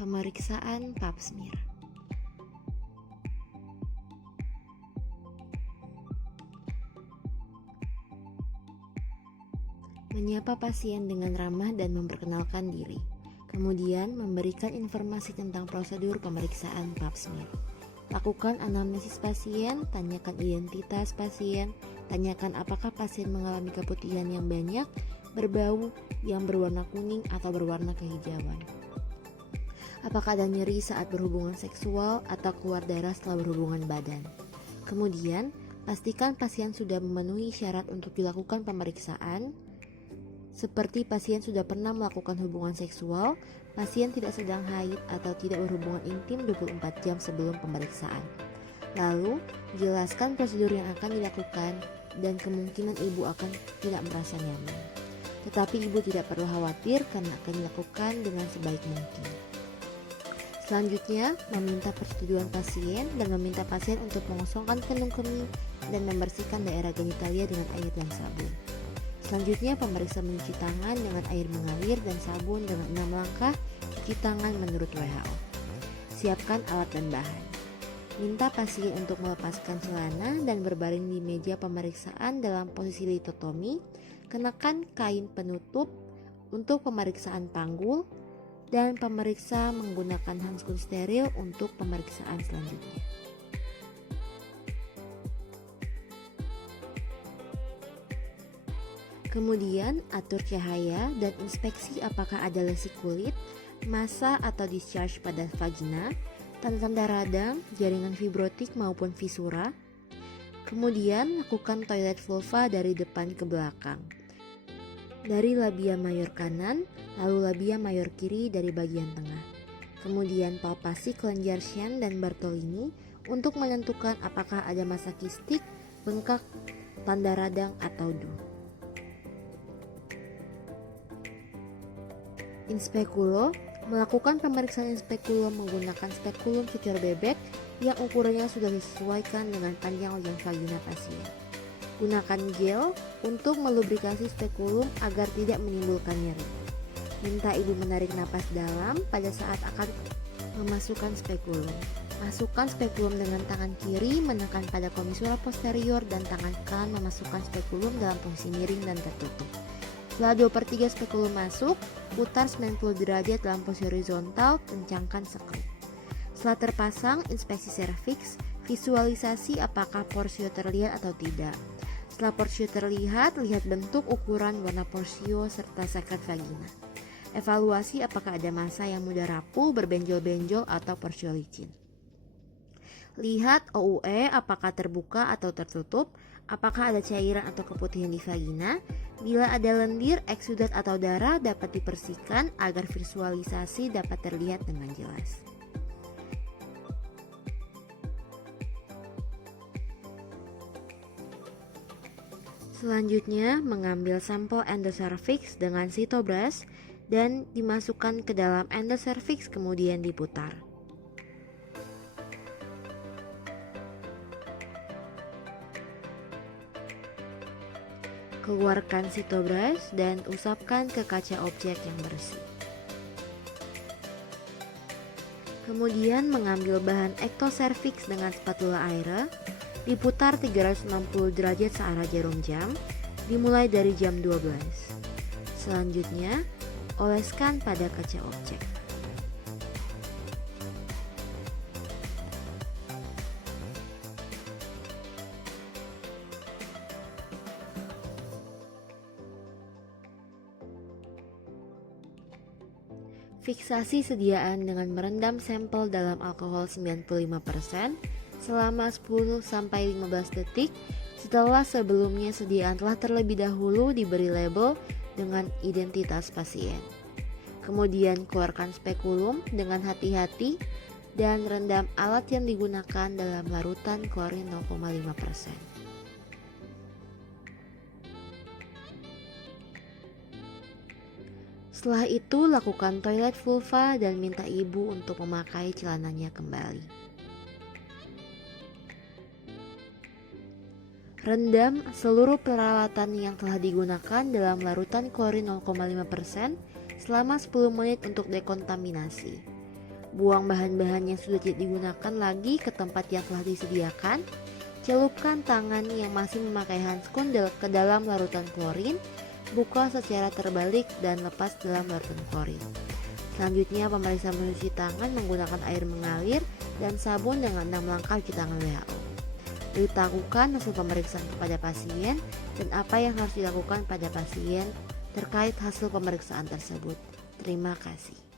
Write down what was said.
Pemeriksaan pap smear. Menyapa pasien dengan ramah dan memperkenalkan diri. Kemudian memberikan informasi tentang prosedur pemeriksaan pap smear. Lakukan anamnesis pasien, tanyakan identitas pasien, tanyakan apakah pasien mengalami keputihan yang banyak, berbau, yang berwarna kuning atau berwarna kehijauan. Apakah ada nyeri saat berhubungan seksual atau keluar darah setelah berhubungan badan. Kemudian, pastikan pasien sudah memenuhi syarat untuk dilakukan pemeriksaan, seperti pasien sudah pernah melakukan hubungan seksual, pasien tidak sedang haid atau tidak berhubungan intim 24 jam sebelum pemeriksaan. Lalu, jelaskan prosedur yang akan dilakukan dan kemungkinan ibu akan tidak merasa nyaman. Tetapi ibu tidak perlu khawatir karena akan dilakukan dengan sebaik mungkin. Selanjutnya, meminta persetujuan pasien dan meminta pasien untuk mengosongkan kandung kemih dan membersihkan daerah genitalia dengan air dan sabun. Selanjutnya, pemeriksa mencuci tangan dengan air mengalir dan sabun dengan 6 langkah cuci tangan menurut WHO. Siapkan alat dan bahan. Minta pasien untuk melepaskan celana dan berbaring di meja pemeriksaan dalam posisi litotomi. Kenakan kain penutup untuk pemeriksaan panggul dan pemeriksa menggunakan handskun steril untuk pemeriksaan selanjutnya. Kemudian atur cahaya dan inspeksi apakah ada lesi kulit, massa atau discharge pada vagina, tanda-tanda radang, jaringan fibrotik maupun fisura. Kemudian lakukan toilet vulva dari depan ke belakang. Dari labia mayor kanan, lalu labia mayor kiri dari bagian tengah. Kemudian palpasi kelenjar Shen dan Bartolini untuk menentukan apakah ada massa kistik, bengkak, tanda radang, atau DU. Inspekulo, melakukan pemeriksaan inspekulum menggunakan spekulum cucur bebek yang ukurannya sudah disesuaikan dengan panjang ujung vagina pasien. Gunakan gel untuk melubrikasi spekulum agar tidak menimbulkan nyeri. Minta ibu menarik napas dalam pada saat akan memasukkan spekulum. Masukkan spekulum dengan tangan kiri menekan pada komisura posterior dan tangan kanan memasukkan spekulum dalam posisi miring dan tertutup. Setelah 2/3 spekulum masuk, putar 90 derajat dalam posisi horizontal, kencangkan sekrup. Setelah terpasang, inspeksi serviks, visualisasi apakah porsio terlihat atau tidak. Setelah porsio terlihat, lihat bentuk, ukuran, warna porsio, serta sekret vagina. Evaluasi apakah ada massa yang mudah rapuh, berbenjol-benjol, atau porsio licin. Lihat OUE apakah terbuka atau tertutup, apakah ada cairan atau keputihan di vagina. Bila ada lendir, eksudat atau darah dapat dibersihkan agar visualisasi dapat terlihat dengan jelas. Selanjutnya, mengambil sampel endocervix dengan sitobras dan dimasukkan ke dalam endocervix kemudian diputar. Keluarkan sitobras dan usapkan ke kaca objek yang bersih. Kemudian mengambil bahan ectocervix dengan spatula air, diputar 360 derajat searah jarum jam, dimulai dari jam 12. Selanjutnya, oleskan pada kaca objek. Fiksasi sediaan dengan merendam sampel dalam alkohol 95% selama 10-15 detik setelah sebelumnya sediaan telah terlebih dahulu diberi label dengan identitas pasien. Kemudian keluarkan spekulum dengan hati-hati dan rendam alat yang digunakan dalam larutan klorin 0,5%. Setelah itu lakukan toilet vulva dan minta ibu untuk memakai celananya kembali. Rendam seluruh peralatan yang telah digunakan dalam larutan klorin 0,5% selama 10 menit untuk dekontaminasi. Buang bahan-bahan yang sudah tidak digunakan lagi ke tempat yang telah disediakan. Celupkan tangan yang masih memakai handskundel ke dalam larutan klorin. Buka secara terbalik dan lepas dalam larutan klorin. Selanjutnya, pemeriksa mencuci tangan menggunakan air mengalir dan sabun dengan 6 langkah cuci tangan WHO. Beritahukan hasil pemeriksaan kepada pasien dan apa yang harus dilakukan pada pasien terkait hasil pemeriksaan tersebut. Terima kasih.